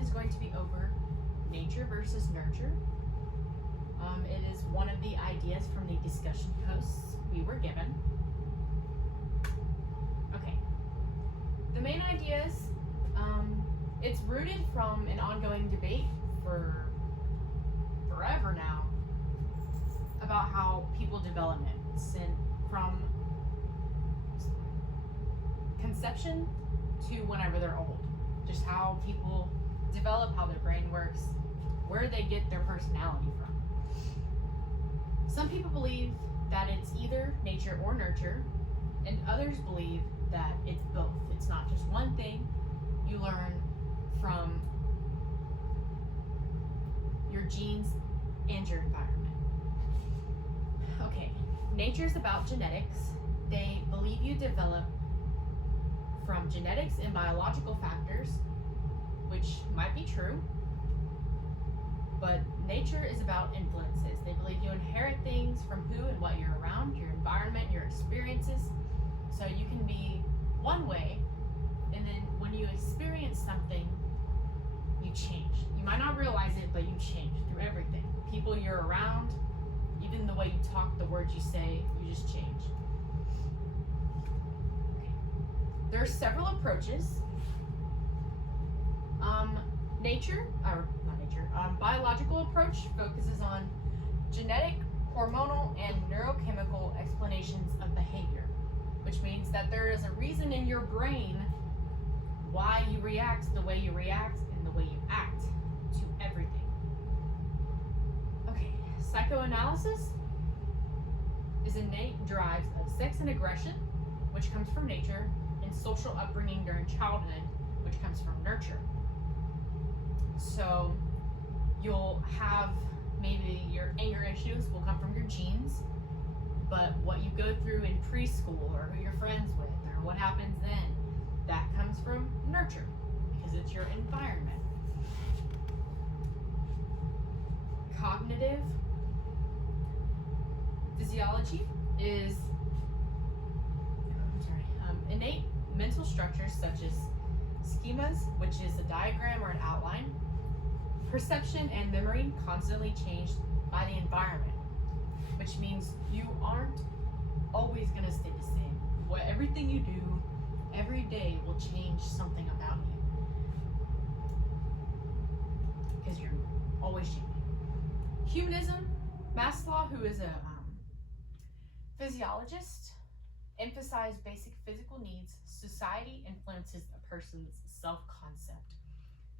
is going to be over nature versus nurture. It is one of the ideas from the discussion posts we were given. Okay. The main ideas, it's rooted from an ongoing debate for forever now about how people develop it, from conception to whenever they're old. Just how people develop, how their brain works, where they get their personality from. Some people believe that it's either nature or nurture, and others believe that it's both. It's not just one thing. You learn from your genes and your environment. Okay, nature's about genetics. They believe you develop from genetics and biological factors, which might be true, but nature is about influences. They believe you inherit things from who and what you're around, your environment, your experiences. So you can be one way, and then when you experience something, you change. You might not realize it, but you change through everything. People you're around, even the way you talk, the words you say, you just change. Okay. There are several approaches. Biological approach focuses on genetic, hormonal, and neurochemical explanations of behavior, which means that there is a reason in your brain why you react the way you react and the way you act to everything. Okay, psychoanalysis is innate drives of sex and aggression, which comes from nature, and social upbringing during childhood, which comes from nurture. So you'll have maybe your anger issues will come from your genes, but what you go through in preschool or who you're friends with or what happens then, that comes from nurture because it's your environment. Cognitive physiology is innate mental structures such as schemas, which is a diagram or an outline. Perception and memory constantly changed by the environment, which means you aren't always going to stay the same. Everything you do every day will change something about you because you're always changing. Humanism, Maslow, who is a physiologist, emphasized basic physical needs. Society influences a person's self-concept.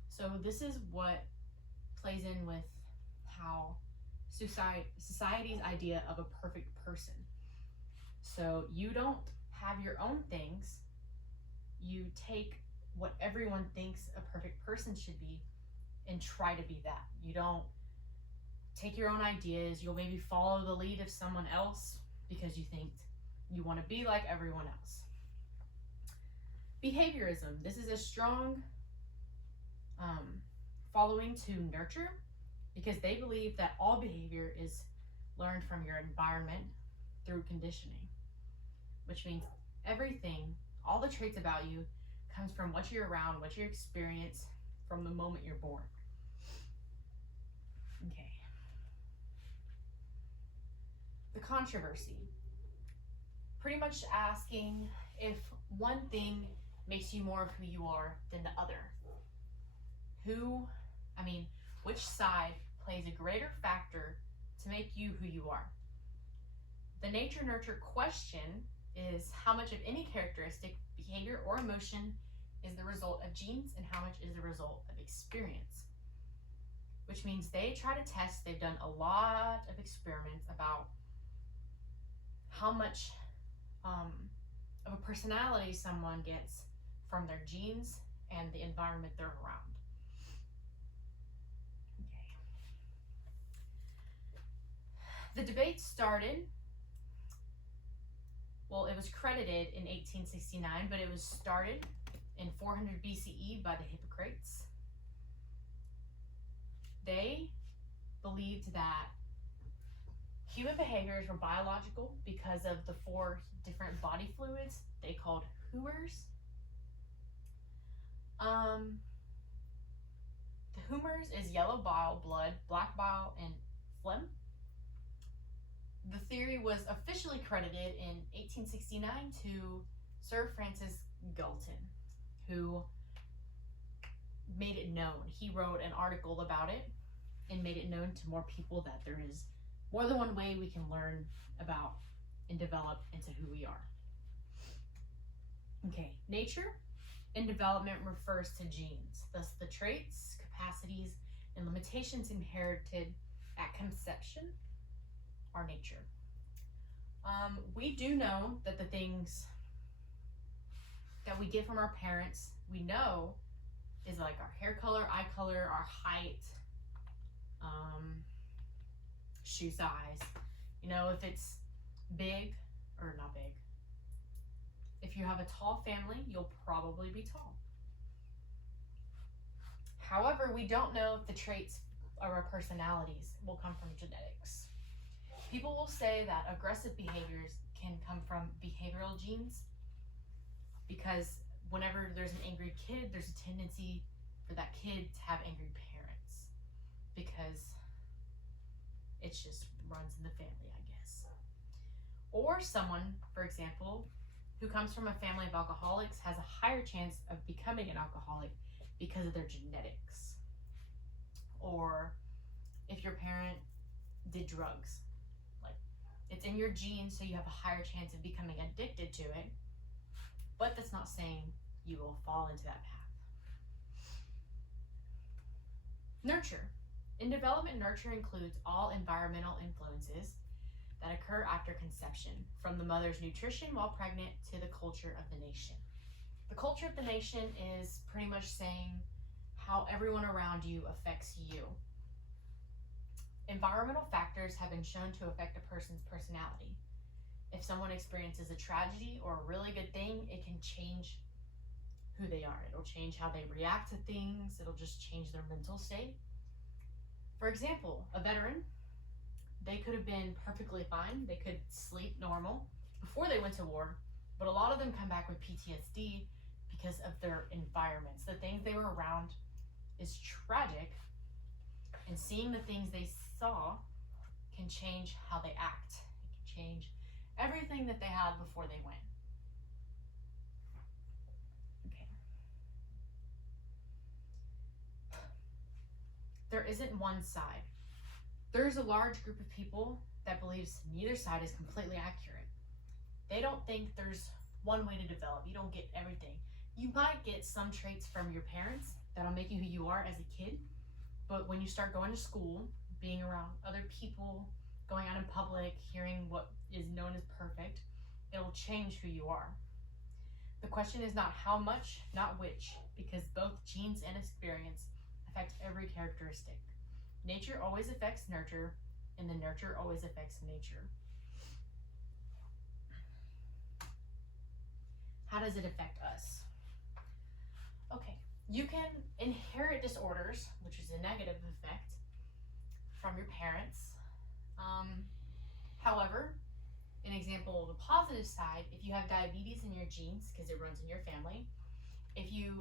So this is what plays in with how society's idea of a perfect person. So you don't have your own things. You take what everyone thinks a perfect person should be and try to be that. You don't take your own ideas. You'll maybe follow the lead of someone else because you think you want to be like everyone else. Behaviorism. This is a strong following to nurture because they believe that all behavior is learned from your environment through conditioning, which means everything, all the traits about you comes from what you're around, what you experience from the moment you're born. Okay. The controversy. Pretty much asking if one thing makes you more of who you are than the other. Which side plays a greater factor to make you who you are? The nature-nurture question is how much of any characteristic, behavior, or emotion is the result of genes and how much is the result of experience? Which means they try to test, they've done a lot of experiments about how much of a personality someone gets from their genes and the environment they're around. Okay. The debate started, well, it was credited in 1869, but it was started in 400 BCE by the Hippocrates. They believed that human behaviors were biological because of the 4 different body fluids they called hooers. humors is yellow bile, blood, black bile, and phlegm. The theory was officially credited in 1869 to Sir Francis Galton, who made it known. He wrote an article about it and made it known to more people that there is more than one way we can learn about and develop into who we are. Okay, nature and development refers to genes, thus the traits, capacities, and limitations inherited at conception are nature. We do know that the things that we get from our parents, we know is like our hair color, eye color, our height, shoe size. You know, if it's big or not big. If you have a tall family, you'll probably be tall. However, we don't know if the traits of our personalities will come from genetics. People will say that aggressive behaviors can come from behavioral genes because whenever there's an angry kid, there's a tendency for that kid to have angry parents because it just runs in the family, I guess. Or someone, for example, who comes from a family of alcoholics has a higher chance of becoming an alcoholic because of their genetics. Or if your parent did drugs, like it's in your genes, so you have a higher chance of becoming addicted to it, but that's not saying you will fall into that path. Nurture. In development, nurture includes all environmental influences that occur after conception, from the mother's nutrition while pregnant to the culture of the nation. The culture of the nation is pretty much saying how everyone around you affects you. Environmental factors have been shown to affect a person's personality. If someone experiences a tragedy or a really good thing, it can change who they are. It'll change how they react to things. It'll just change their mental state. For example, a veteran, they could have been perfectly fine. They could sleep normal before they went to war, but a lot of them come back with PTSD because of their environments. The things they were around is tragic, and seeing the things they saw can change how they act. It can change everything that they had before they went. Okay. There isn't one side. There's a large group of people that believes neither side is completely accurate. They don't think there's one way to develop. You don't get everything. You might get some traits from your parents that'll make you who you are as a kid, but when you start going to school, being around other people, going out in public, hearing what is known as perfect, it'll change who you are. The question is not how much, not which, because both genes and experience affect every characteristic. Nature always affects nurture, and the nurture always affects nature. How does it affect us? Okay, you can inherit disorders, which is a negative effect, from your parents. However, an example of the positive side, if you have diabetes in your genes, because it runs in your family, if you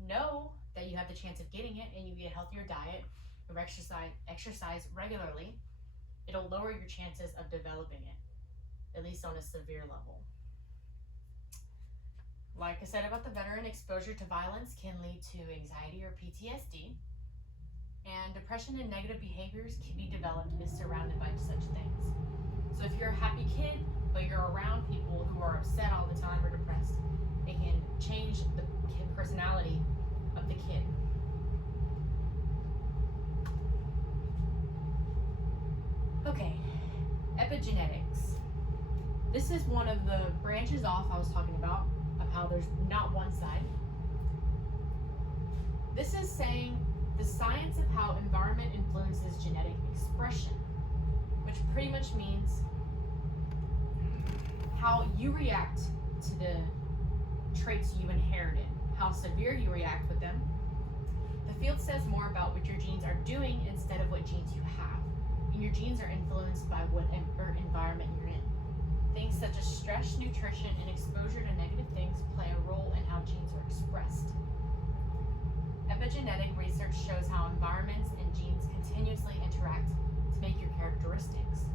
know that you have the chance of getting it and you get a healthier diet, or exercise regularly, it'll lower your chances of developing it, at least on a severe level. Like I said about the veteran, exposure to violence can lead to anxiety or PTSD, and depression and negative behaviors can be developed if surrounded by such things. So if you're a happy kid, but you're around people who are upset all the time or depressed, it can change the personality of the kid. Okay, epigenetics. This is one of the branches off I was talking about, of how there's not one side. This is saying the science of how environment influences genetic expression, which pretty much means how you react to the traits you inherited, how severe you react with them. The field says more about what your genes are doing instead of what genes you have. And your genes are influenced by whatever environment you're in. Things such as stress, nutrition, and exposure to negative things play a role in how genes are expressed. the genetic research shows how environments and genes continuously interact to make your characteristics.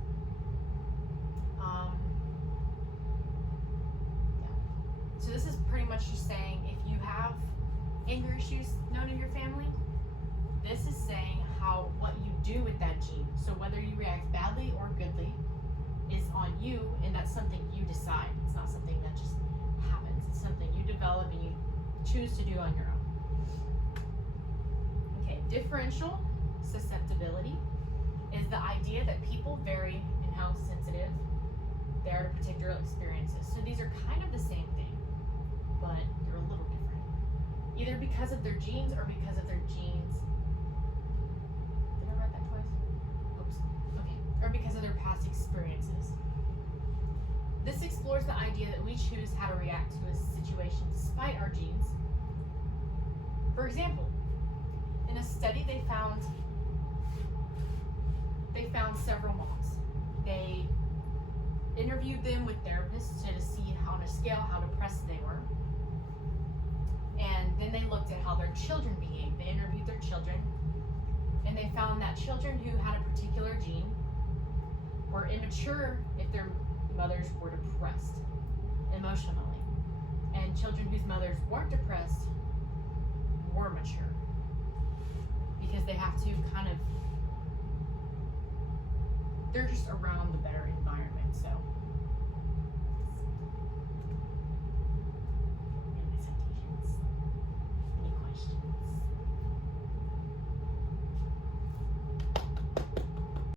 So this is pretty much just saying if you have anger issues known in your family, this is saying how what you do with that gene. So whether you react badly or goodly is on you, and that's something you decide. It's not something that just happens. It's something you develop and you choose to do on your own. Okay, differential susceptibility is the idea that people vary in how sensitive they are to particular experiences. So these are kind of the same thing, but they're a little different. Either because of their genes or because of their genes. Did I write that twice? Oops. Okay. Or because of their past experiences. This explores the idea that we choose how to react to a situation despite our genes. For example, in a study they found several moms. They interviewed them with therapists to see on a scale how depressed they were. And then they looked at how their children behaved. They interviewed their children, and they found that children who had a particular gene were immature if their mothers were depressed emotionally. And children whose mothers weren't depressed were mature. Because they have to kind of, they're just around the better